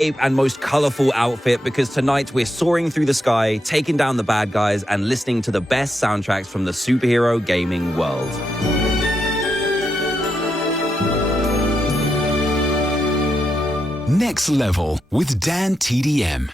and most colorful outfit, because tonight we're soaring through the sky, taking down the bad guys, and listening to the best soundtracks from the superhero gaming world. Next Level with DanTDM.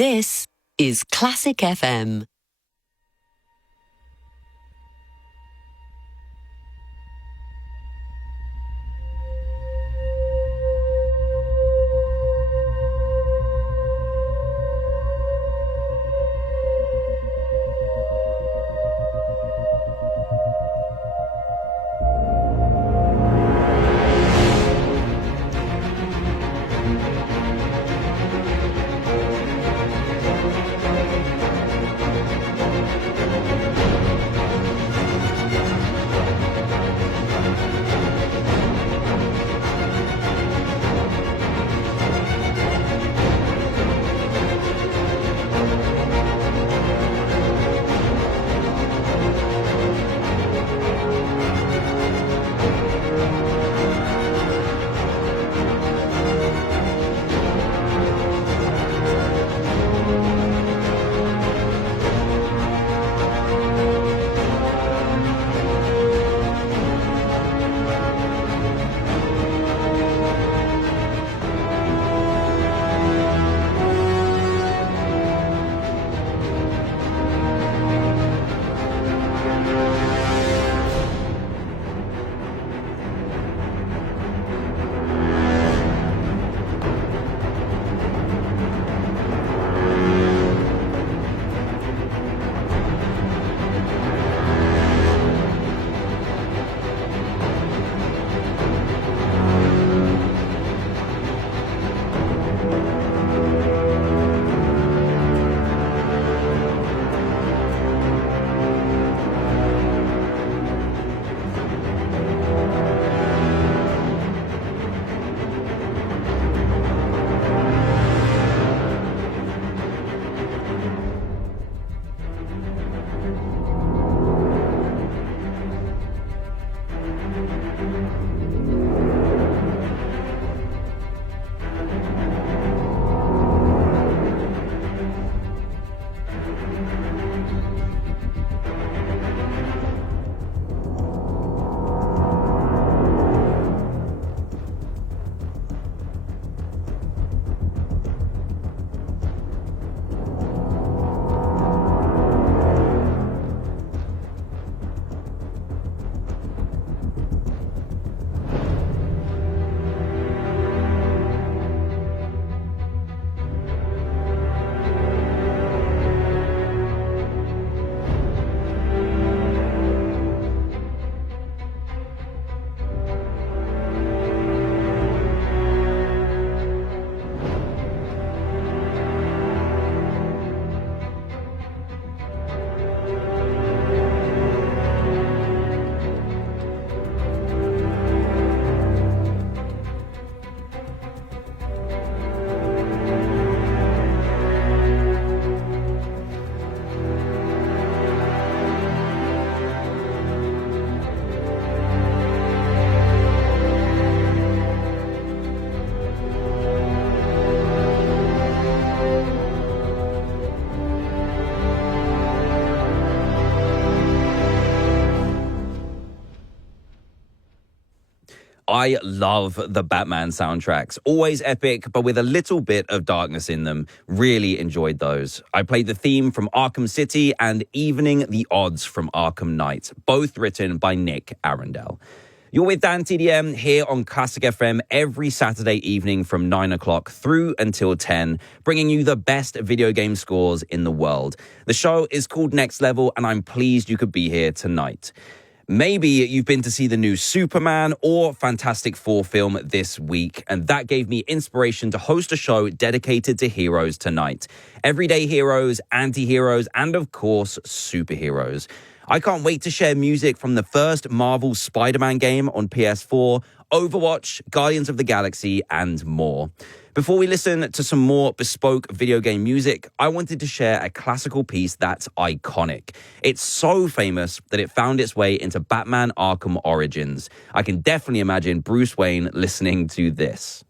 This is Classic FM. I love the Batman soundtracks. Always epic, but with a little bit of darkness in them. Really enjoyed those. I played the theme from Arkham City and Evening the Odds from Arkham Knight, both written by Nick Arundel. You're with DanTDM here on Classic FM every Saturday evening from 9 o'clock through until 10, bringing you the best video game scores in the world. The show is called Next Level, and I'm pleased you could be here tonight. Maybe you've been to see the new Superman or Fantastic Four film this week, and that gave me inspiration to host a show dedicated to heroes tonight. Everyday heroes, anti-heroes, and of course, superheroes. I can't wait to share music from the first Marvel Spider-Man game on PS4, Overwatch, Guardians of the Galaxy, and more. Before we listen to some more bespoke video game music, I wanted to share a classical piece that's iconic. It's so famous that it found its way into Batman Arkham Origins. I can definitely imagine Bruce Wayne listening to this.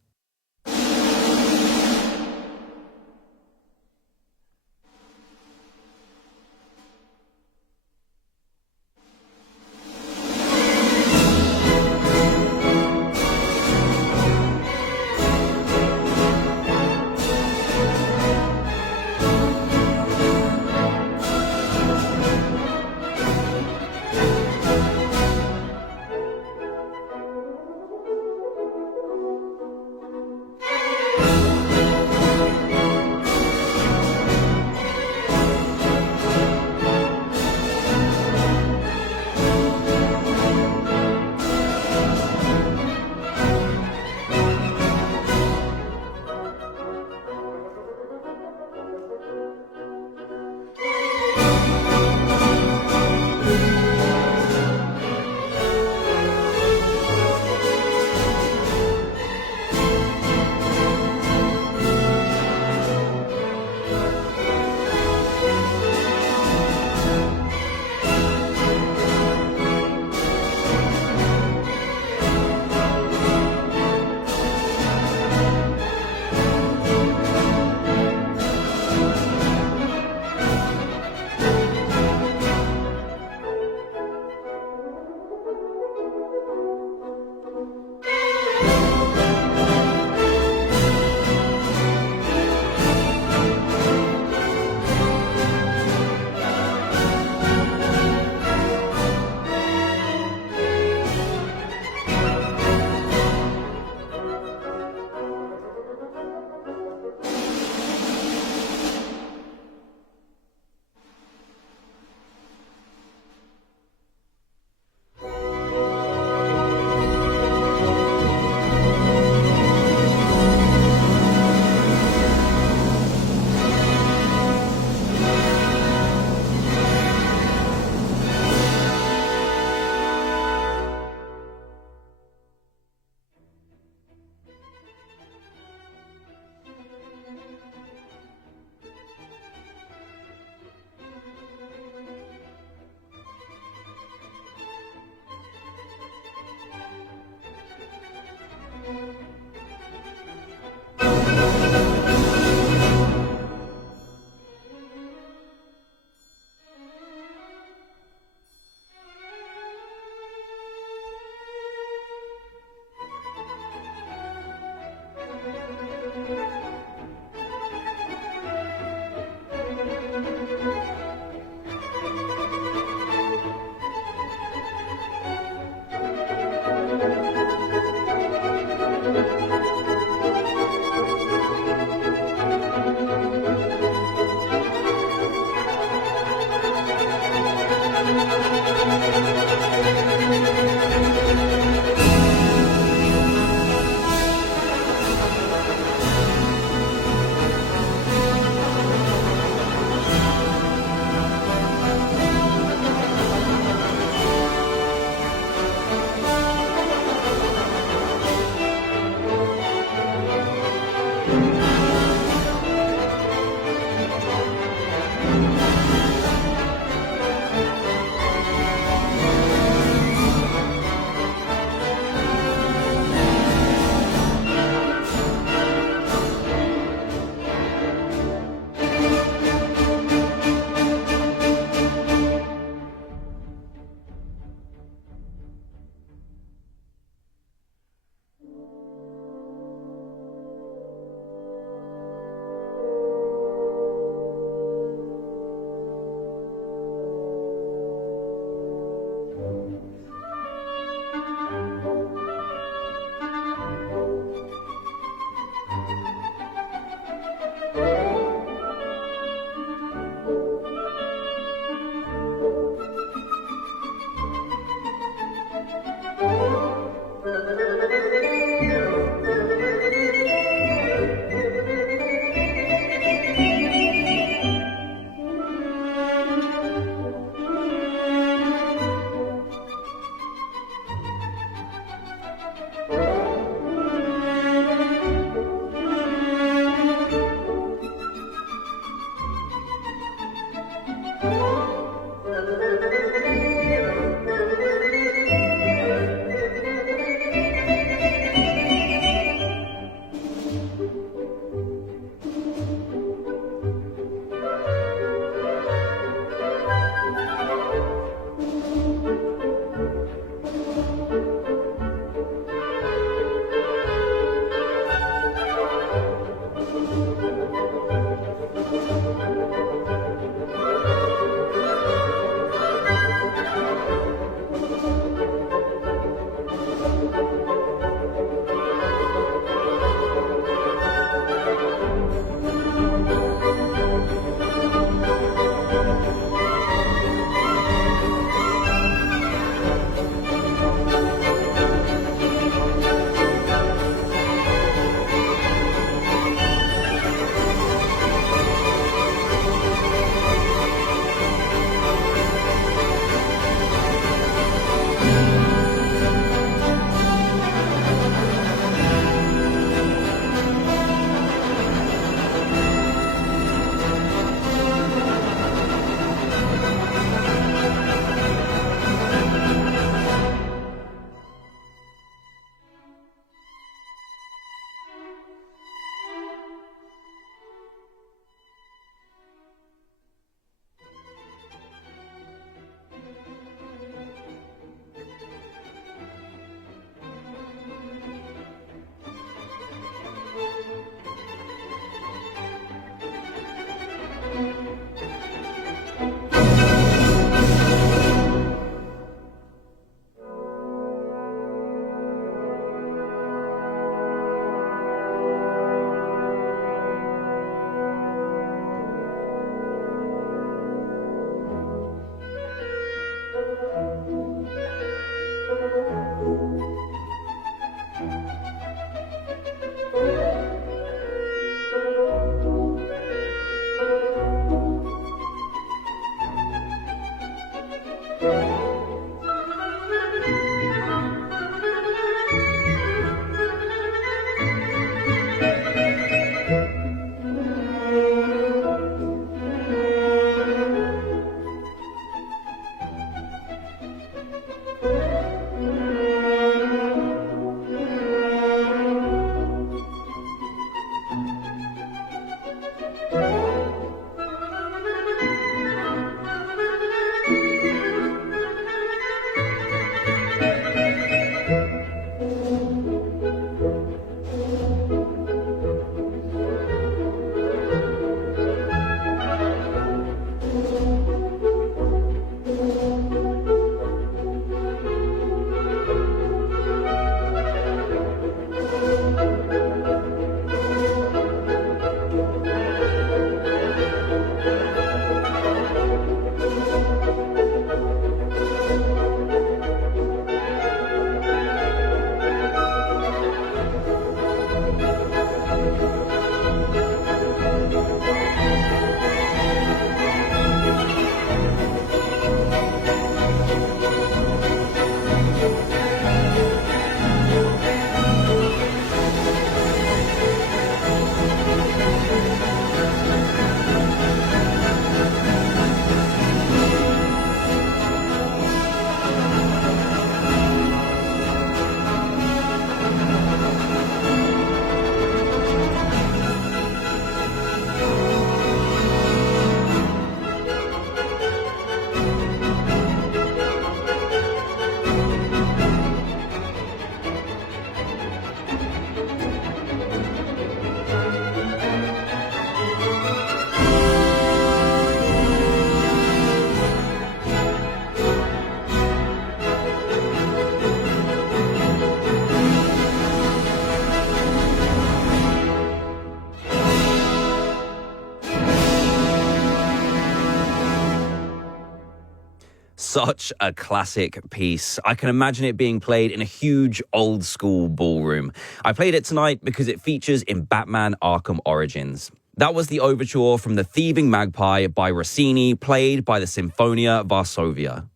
Such a classic piece. I can imagine it being played in a huge old school ballroom. I played it tonight because it features in Batman Arkham Origins. That was the overture from The Thieving Magpie by Rossini, played by the Sinfonia Varsovia.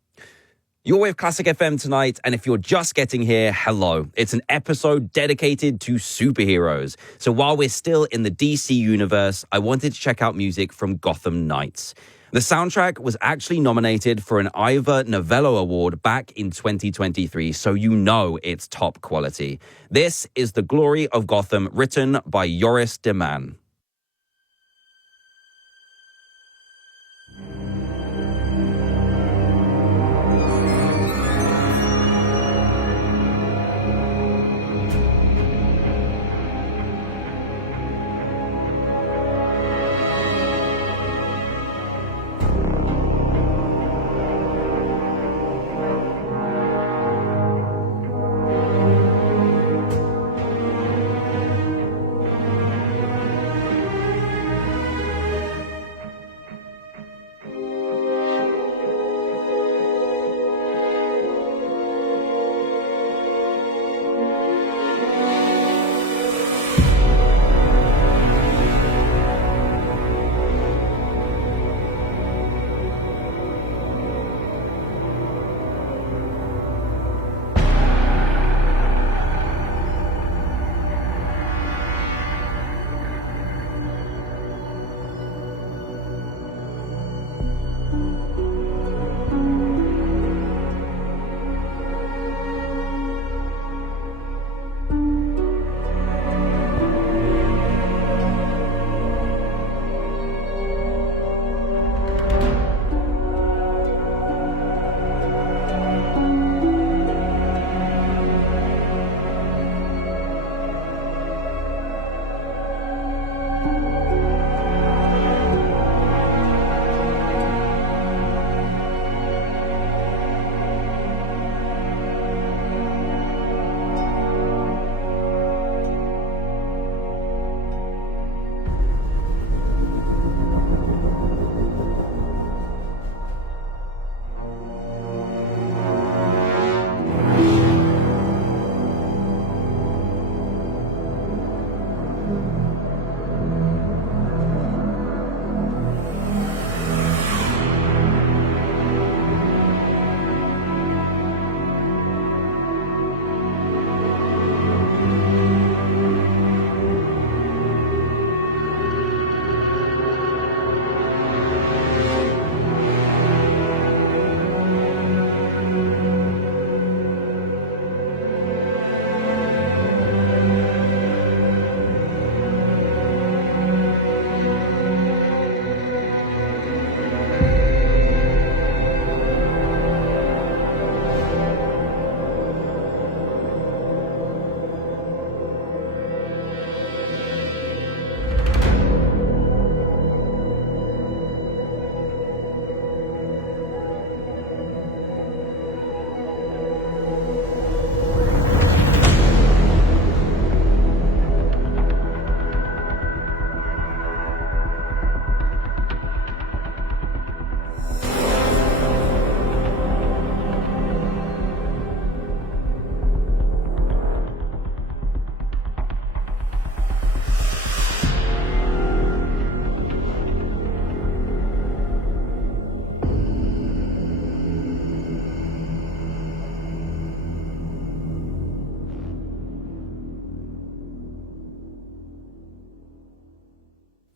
You're with Classic FM tonight, and if you're just getting here, hello. It's an episode dedicated to superheroes. So while we're still in the DC universe, I wanted to check out music from Gotham Knights. The soundtrack was actually nominated for an Ivor Novello Award back in 2023, so you know it's top quality. This is The Glory of Gotham, written by Joris de Man.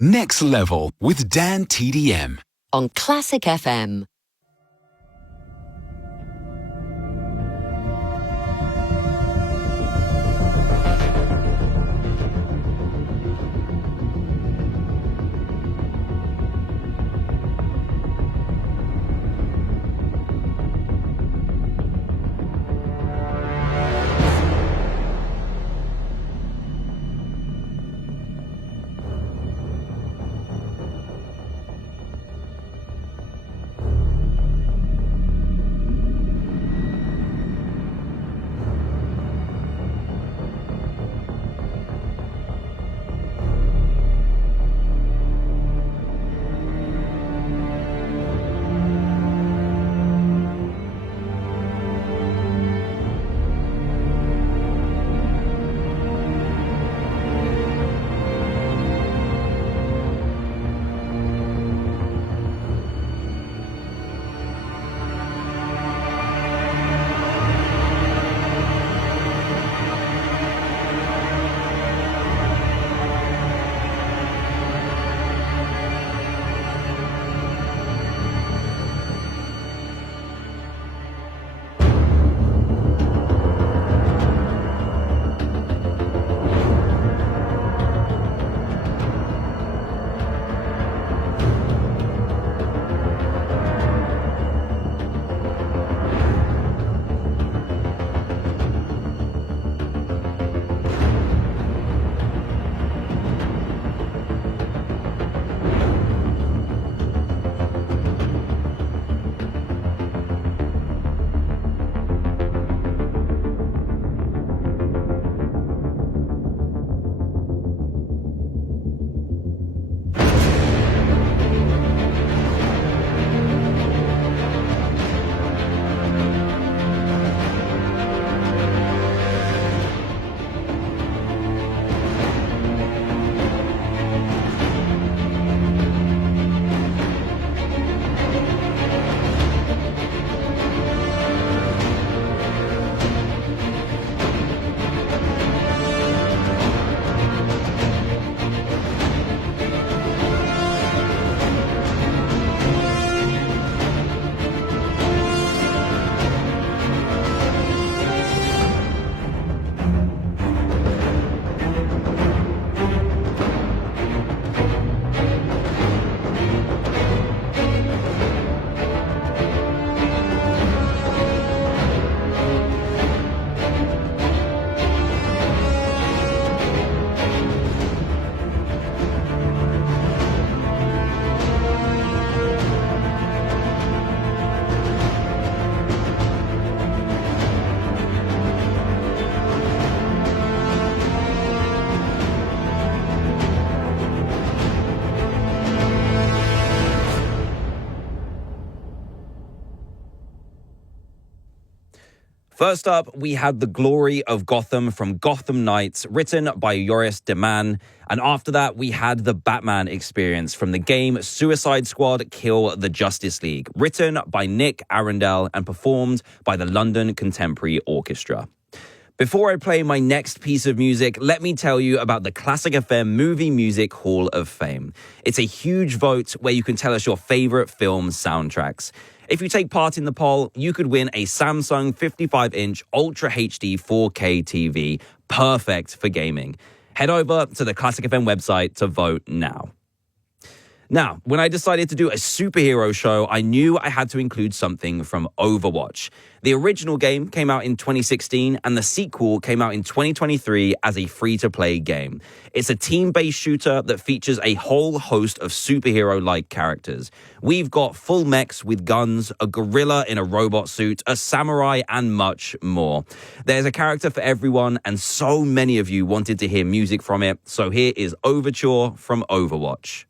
Next Level with DanTDM on Classic FM. First up, we had The Glory of Gotham from Gotham Knights, written by Joris de Man. And after that, we had the Batman experience from the game Suicide Squad Kill the Justice League, written by Nick Arundel and performed by the London Contemporary Orchestra. Before I play my next piece of music, let me tell you about the Classic FM Movie Music Hall of Fame. It's a huge vote where you can tell us your favorite film soundtracks. If you take part in the poll, you could win a Samsung 55-inch Ultra HD 4K TV, perfect for gaming. Head over to the Classic FM website to vote now. Now, when I decided to do a superhero show, I knew I had to include something from Overwatch. The original game came out in 2016, and the sequel came out in 2023 as a free-to-play game. It's a team-based shooter that features a whole host of superhero-like characters. We've got full mechs with guns, a gorilla in a robot suit, a samurai, and much more. There's a character for everyone, and so many of you wanted to hear music from it, so here is Overture from Overwatch.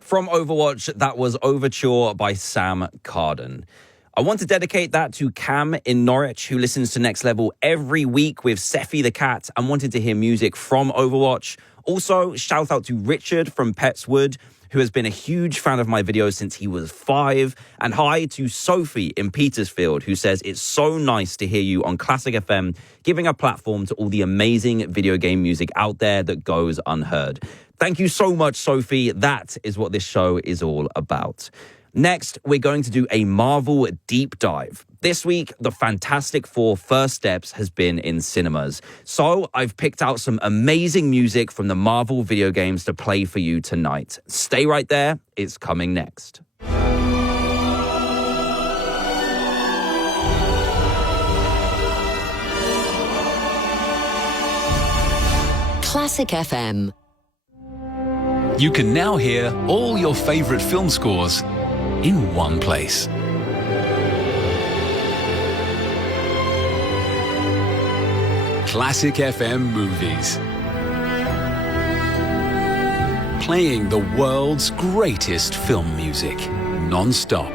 From Overwatch, that was Overture by Sam Carden. I want to dedicate that to Cam in Norwich, who listens to Next Level every week with Seffi the cat and wanted to hear music from Overwatch. Also, shout out to Richard from Petswood, who has been a huge fan of my videos since he was 5. And hi to Sophie in Petersfield, who says it's so nice to hear you on Classic FM, giving a platform to all the amazing video game music out there that goes unheard. Thank you so much, Sophie. That is what this show is all about. Next, we're going to do a Marvel deep dive. This week, the Fantastic Four First Steps has been in cinemas. So I've picked out some amazing music from the Marvel video games to play for you tonight. Stay right there. It's coming next. Classic FM. You can now hear all your favorite film scores in one place. Classic FM Movies. Playing the world's greatest film music, non-stop.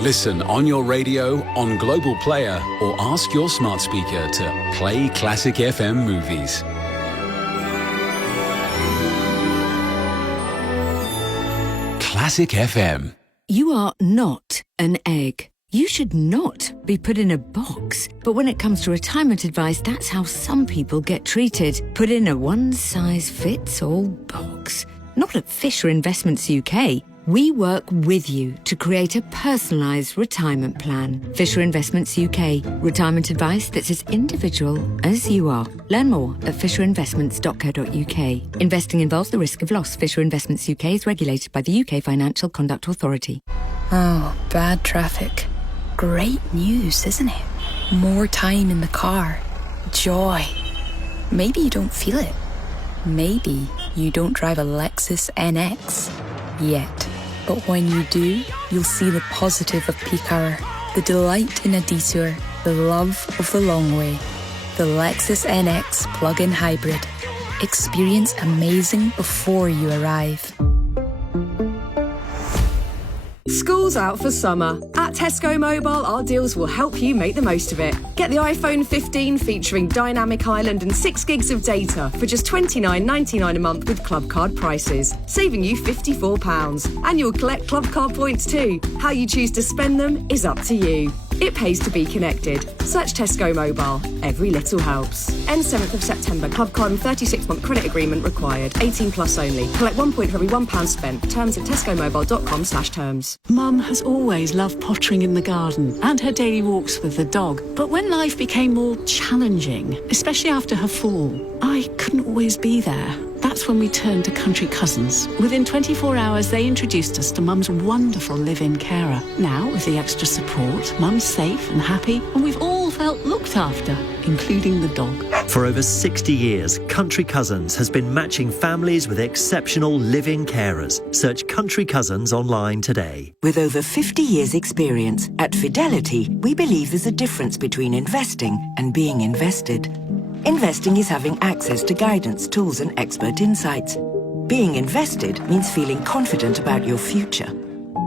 Listen on your radio, on Global Player, or ask your smart speaker to play Classic FM Movies. Classic FM. You are not an egg. You should not be put in a box. But when it comes to retirement advice, that's how some people get treated. Put in a one-size-fits-all box. Not at Fisher Investments UK. We work with you to create a personalised retirement plan. Fisher Investments UK. Retirement advice that's as individual as you are. Learn more at fisherinvestments.co.uk. Investing involves the risk of loss. Fisher Investments UK is regulated by the UK Financial Conduct Authority. Oh, bad traffic. Great news, isn't it? More time in the car. Joy. Maybe you don't feel it. Maybe you don't drive a Lexus NX yet. But when you do, you'll see the positive of peak hour, the delight in a detour, the love of the long way. The Lexus NX plug-in hybrid. Experience amazing before you arrive. School's out for summer. At Tesco Mobile, our deals will help you make the most of it. Get the iPhone 15 featuring Dynamic Island and 6 gigs of data for just $29.99 a month with Club Card prices, saving you £54. And you'll collect Club Card points too. How you choose to spend them is up to you. It pays to be connected. Search Tesco Mobile. Every little helps. End 7th of September. Club Card and 36-month credit agreement required. 18 plus only. Collect 1 point for every £1 spent. Terms at tescomobile.com/terms. Mum has always loved pottering in the garden and her daily walks with the dog. But when life became more challenging, especially after her fall, I couldn't always be there. That's when we turned to Country Cousins. Within 24 hours, they introduced us to Mum's wonderful live-in carer. Now, with the extra support, Mum's safe and happy, and we've all felt looked after, including the dog. For over 60 years, Country Cousins has been matching families with exceptional live-in carers. Search Country Cousins online today. With over 50 years' experience, at Fidelity, we believe there's a difference between investing and being invested. Investing is having access to guidance, tools and expert insights. Being invested means feeling confident about your future.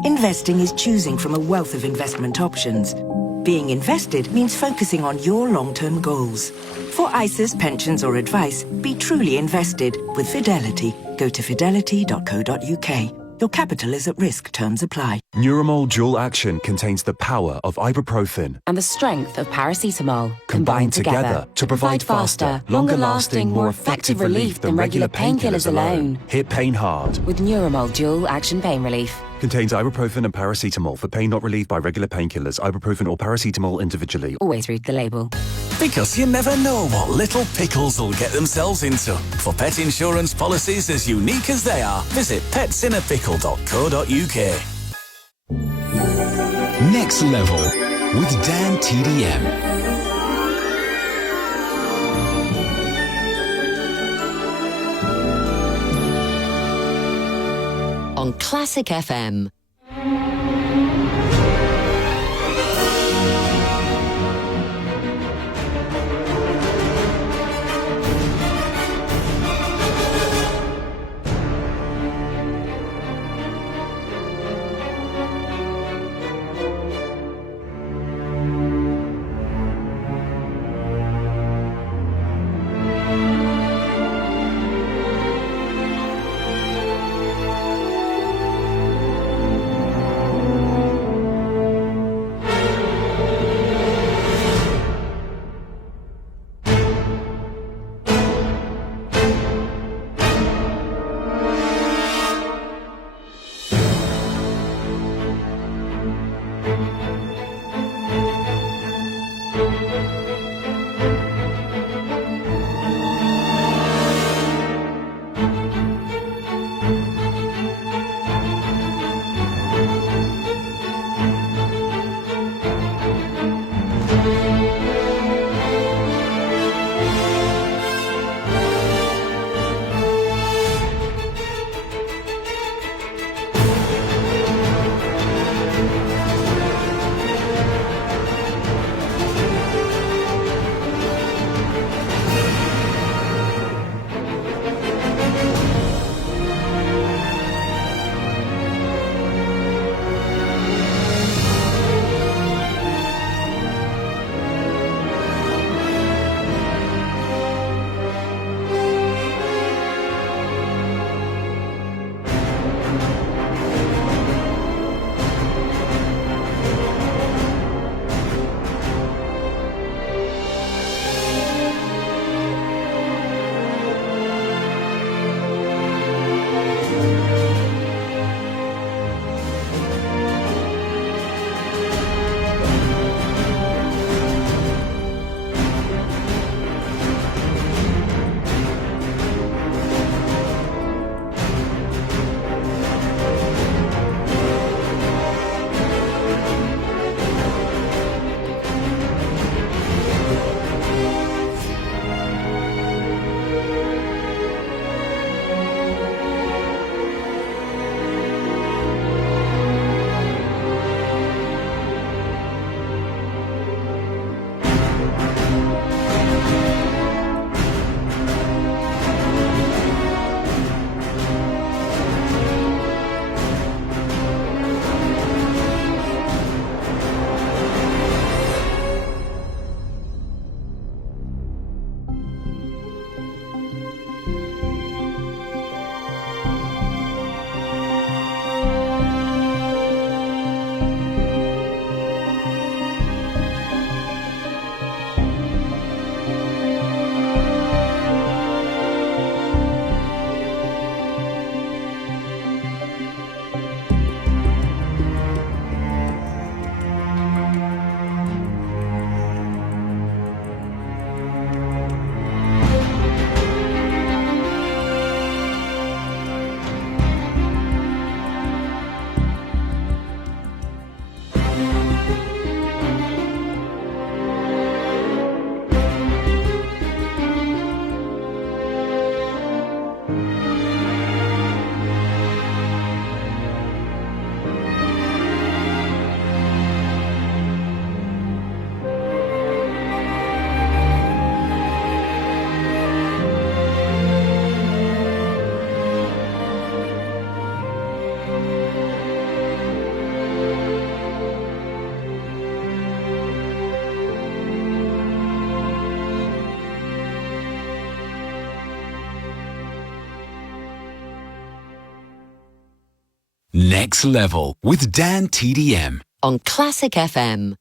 Investing is choosing from a wealth of investment options. Being invested means focusing on your long-term goals. For ISAs, pensions or advice, be truly invested with Fidelity. Go to fidelity.co.uk. Your capital is at risk. Terms apply. Neuramol Dual Action contains the power of ibuprofen and the strength of paracetamol combined together to provide faster, longer-lasting, more effective relief than regular painkillers alone. Hit pain hard with Neuramol Dual Action Pain Relief. Contains ibuprofen and paracetamol for pain not relieved by regular painkillers. Ibuprofen or paracetamol individually. Always read the label. Because you never know what little pickles will get themselves into. For pet insurance policies as unique as they are, visit petsinnapickle.co.uk. Next Level with DanTDM. On Classic FM. Next Level with DanTDM on Classic FM.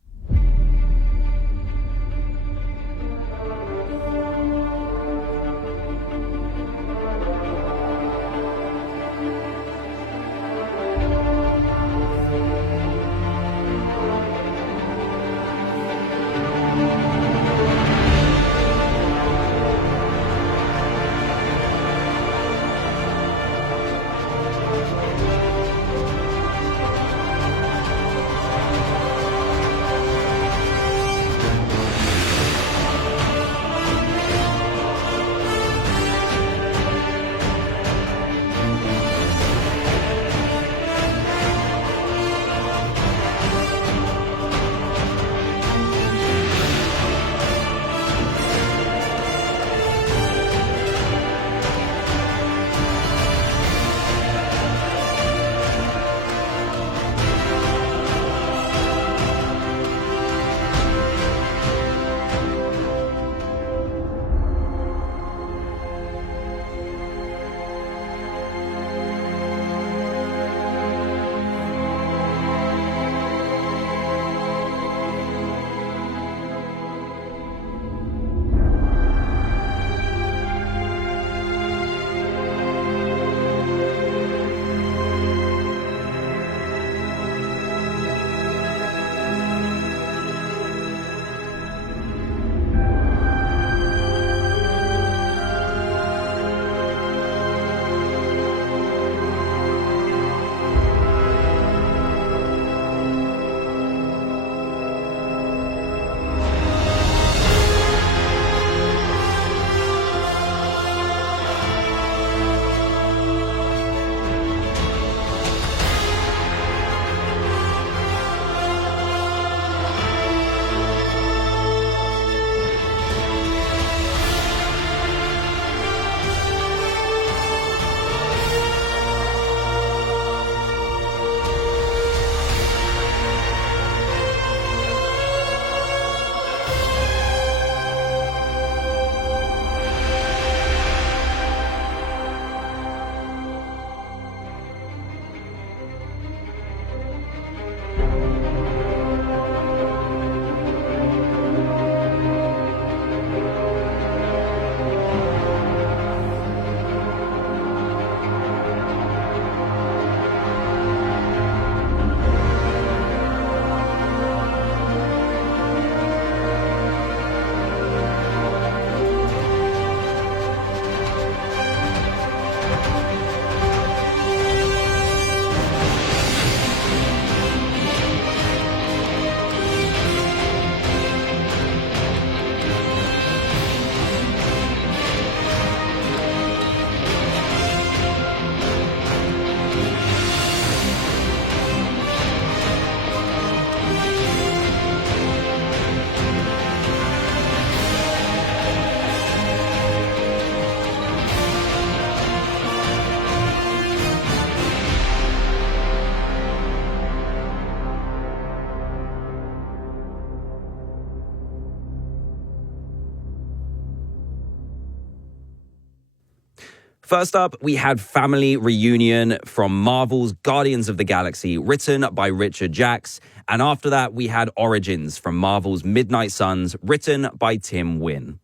First up, we had Family Reunion from Marvel's Guardians of the Galaxy, written by Richard Jacks. And after that, we had Origins from Marvel's Midnight Suns, written by Tim Wynn.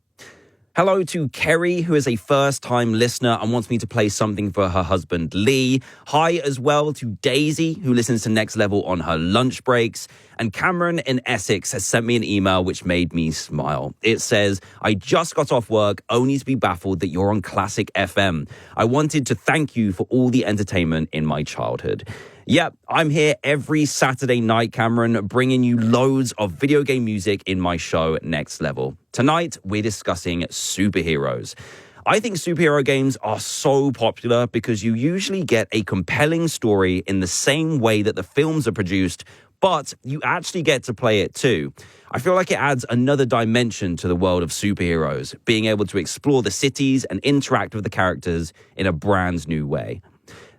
Hello to Kerry, who is a first-time listener and wants me to play something for her husband, Lee. Hi as well to Daisy, who listens to Next Level on her lunch breaks. And Cameron in Essex has sent me an email which made me smile. It says, I just got off work, only to be baffled that you're on Classic FM. I wanted to thank you for all the entertainment in my childhood. Yep, I'm here every Saturday night, Cameron, bringing you loads of video game music in my show, Next Level. Tonight, we're discussing superheroes. I think superhero games are so popular because you usually get a compelling story in the same way that the films are produced, but you actually get to play it too. I feel like it adds another dimension to the world of superheroes, being able to explore the cities and interact with the characters in a brand new way.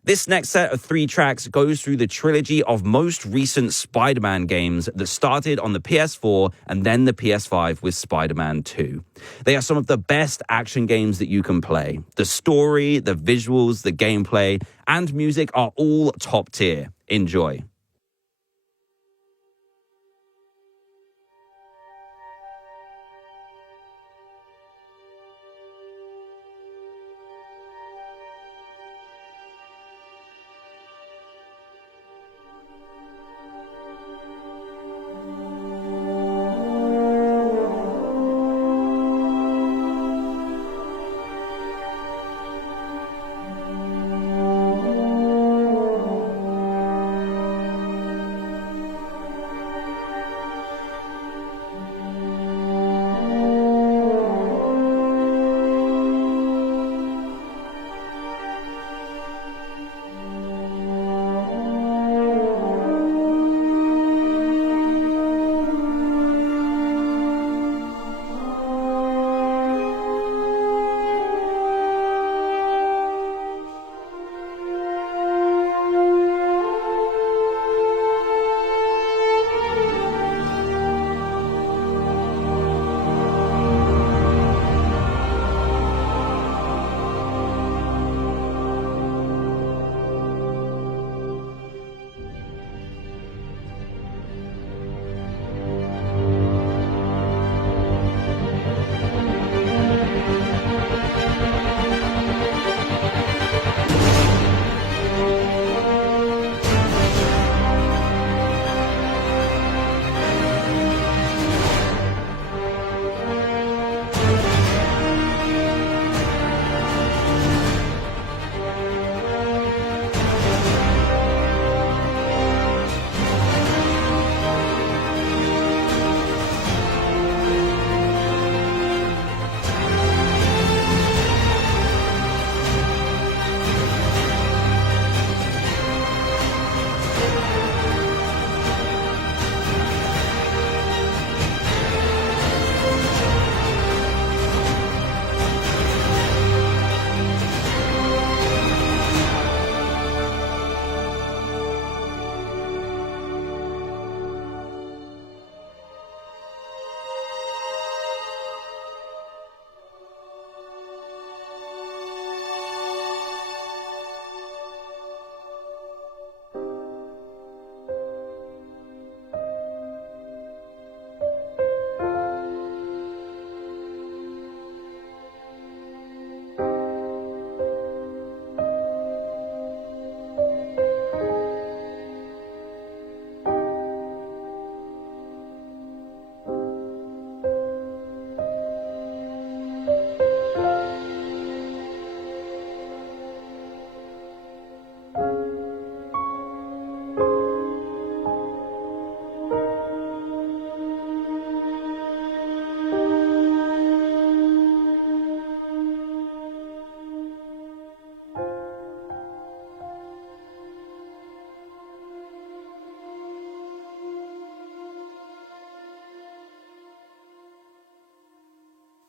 This next set of 3 tracks goes through the trilogy of most recent Spider-Man games that started on the PS4 and then the PS5 with Spider-Man 2. They are some of the best action games that you can play. The story, the visuals, the gameplay, and music are all top tier. Enjoy.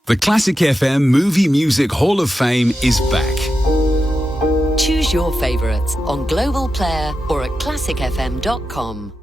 The Classic FM Movie Music Hall of Fame is back. Choose your favourites on Global Player or at classicfm.com.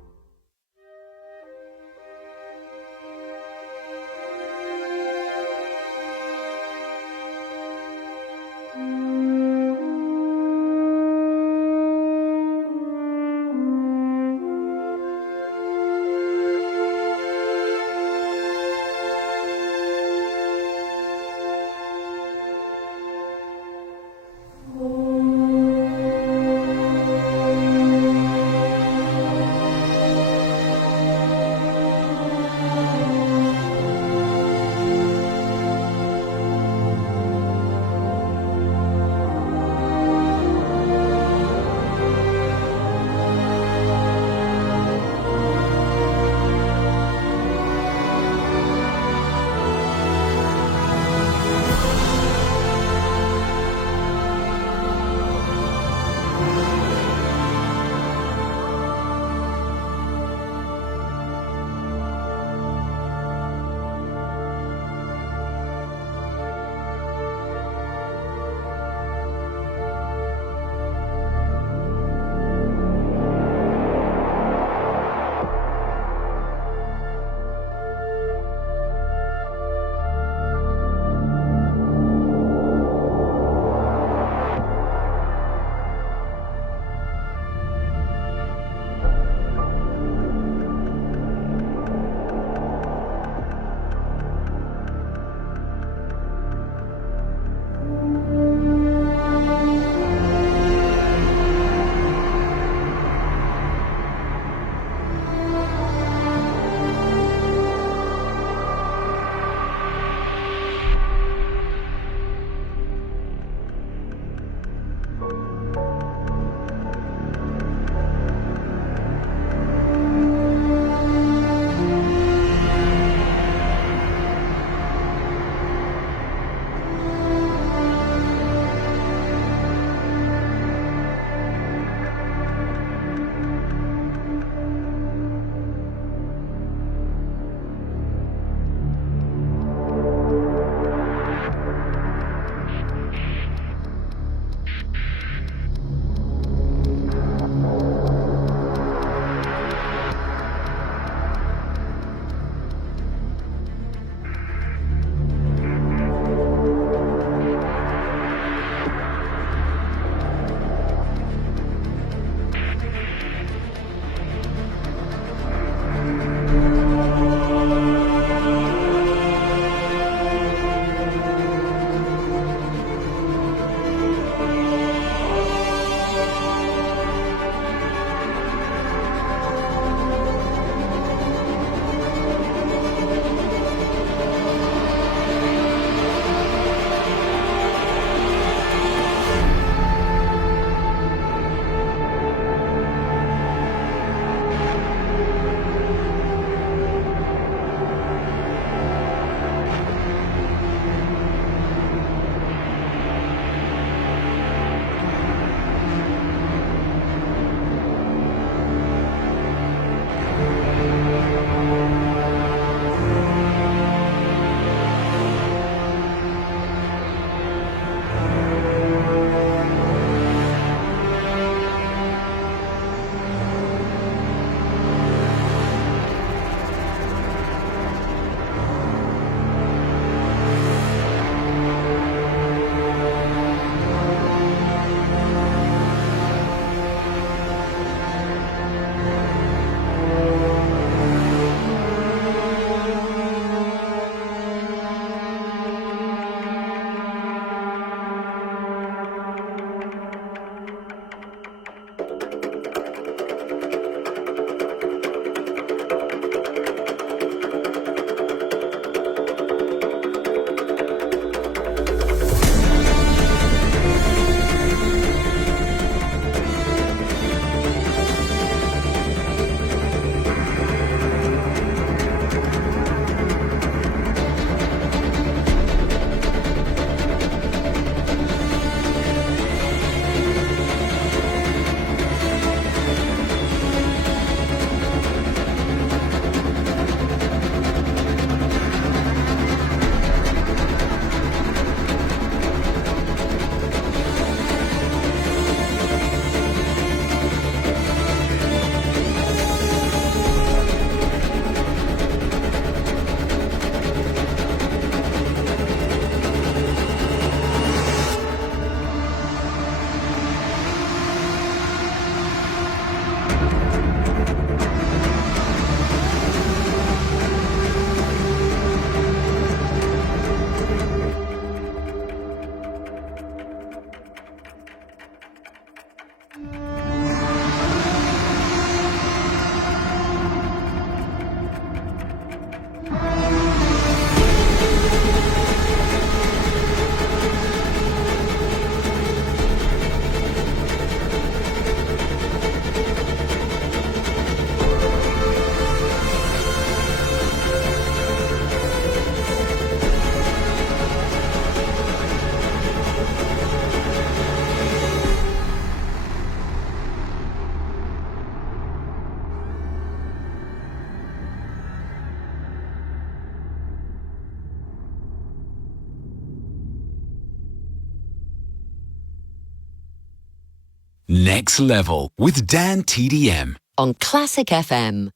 Next Level with DanTDM on Classic FM.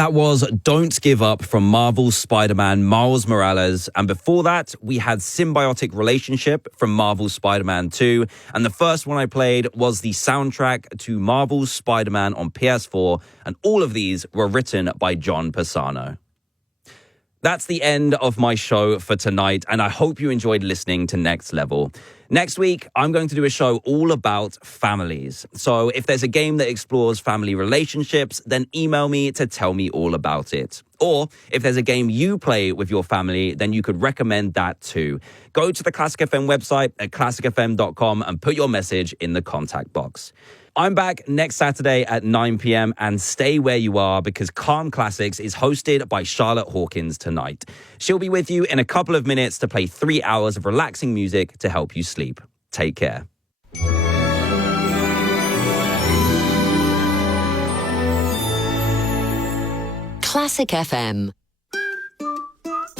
That was Don't Give Up from Marvel's Spider-Man Miles Morales. And before that, we had Symbiotic Relationship from Marvel's Spider-Man 2. And the first one I played was the soundtrack to Marvel's Spider-Man on PS4. And all of these were written by John Pisano. That's the end of my show for tonight, and I hope you enjoyed listening to Next Level. Next week, I'm going to do a show all about families. So if there's a game that explores family relationships, then email me to tell me all about it. Or if there's a game you play with your family, then you could recommend that too. Go to the Classic FM website at classicfm.com and put your message in the contact box. I'm back next Saturday at 9 p.m. and stay where you are because Calm Classics is hosted by Charlotte Hawkins tonight. She'll be with you in a couple of minutes to play 3 hours of relaxing music to help you sleep. Take care. Classic FM.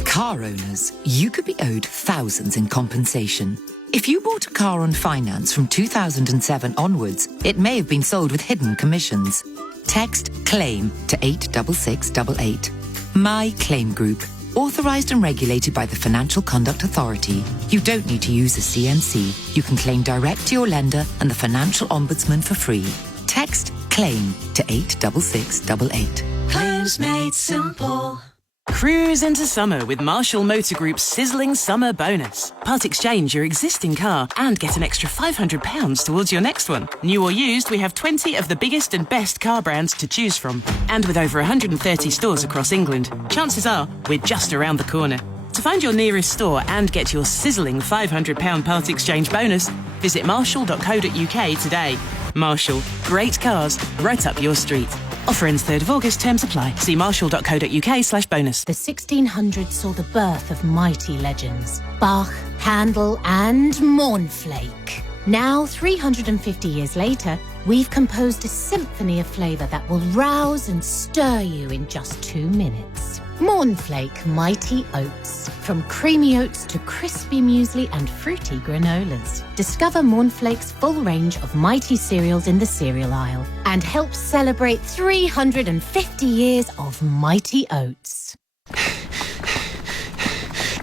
Car owners, you could be owed thousands in compensation. If you bought a car on finance from 2007 onwards, it may have been sold with hidden commissions. Text CLAIM to 86688. My Claim Group. Authorised and regulated by the Financial Conduct Authority. You don't need to use a CMC. You can claim direct to your lender and the Financial Ombudsman for free. Text CLAIM to 86688. Claims made simple. Cruise into summer with Marshall Motor Group's sizzling summer bonus. Part exchange your existing car and get an extra £500 towards your next one. New or used, we have 20 of the biggest and best car brands to choose from. And with over 130 stores across England, chances are we're just around the corner. To find your nearest store and get your sizzling £500 part exchange bonus, visit marshall.co.uk today. Marshall, great cars, right up your street. Offer ends 3rd of August, terms apply. See marshall.co.uk/bonus. The 1600s saw the birth of mighty legends. Bach, Handel and Mournflake. Now, 350 years later, we've composed a symphony of flavour that will rouse and stir you in just 2 minutes. Mournflake Mighty Oats. From creamy oats to crispy muesli and fruity granolas. Discover Mournflake's full range of mighty cereals in the cereal aisle and help celebrate 350 years of mighty oats.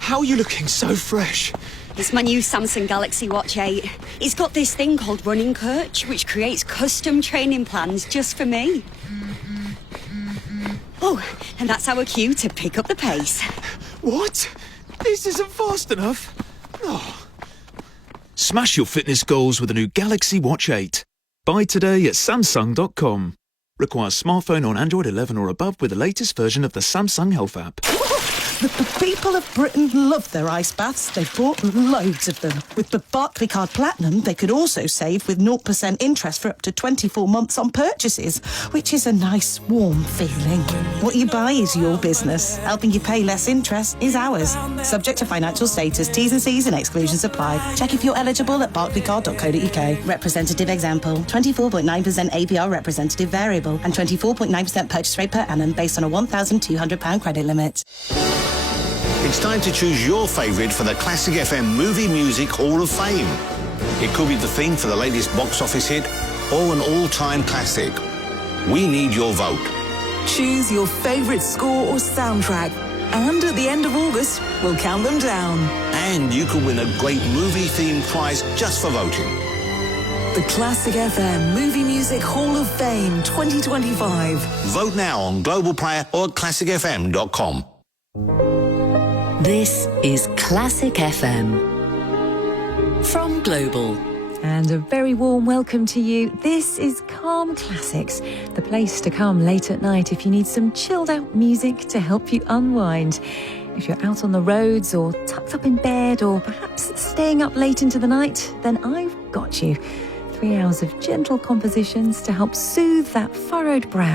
How are you looking so fresh? It's my new Samsung Galaxy Watch 8. It's got this thing called Running Coach, which creates custom training plans just for me. Oh, and that's our cue to pick up the pace. What? This isn't fast enough. Oh. Smash your fitness goals with a new Galaxy Watch 8. Buy today at Samsung.com. Requires smartphone on Android 11 or above with the latest version of the Samsung Health app. The people of Britain love their ice baths. They've bought loads of them. With the Barclaycard Platinum, they could also save with 0% interest for up to 24 months on purchases, which is a nice, warm feeling. What you buy is your business. Helping you pay less interest is ours. Subject to financial status, T's and C's and exclusions apply. Check if you're eligible at barclaycard.co.uk. Representative example, 24.9% APR representative variable and 24.9% purchase rate per annum based on a £1,200 credit limit. It's time to choose your favourite for the Classic FM Movie Music Hall of Fame. It could be the theme for the latest box office hit or an all-time classic. We need your vote. Choose your favourite score or soundtrack. And at the end of August, we'll count them down. And you could win a great movie-themed prize just for voting. The Classic FM Movie Music Hall of Fame 2025. Vote now on Global Player or at classicfm.com. This is Classic FM. From Global. And a very warm welcome to you. This is Calm Classics, the place to come late at night if you need some chilled out music to help you unwind. If you're out on the roads or tucked up in bed or perhaps staying up late into the night, then I've got you. 3 hours of gentle compositions to help soothe that furrowed brow.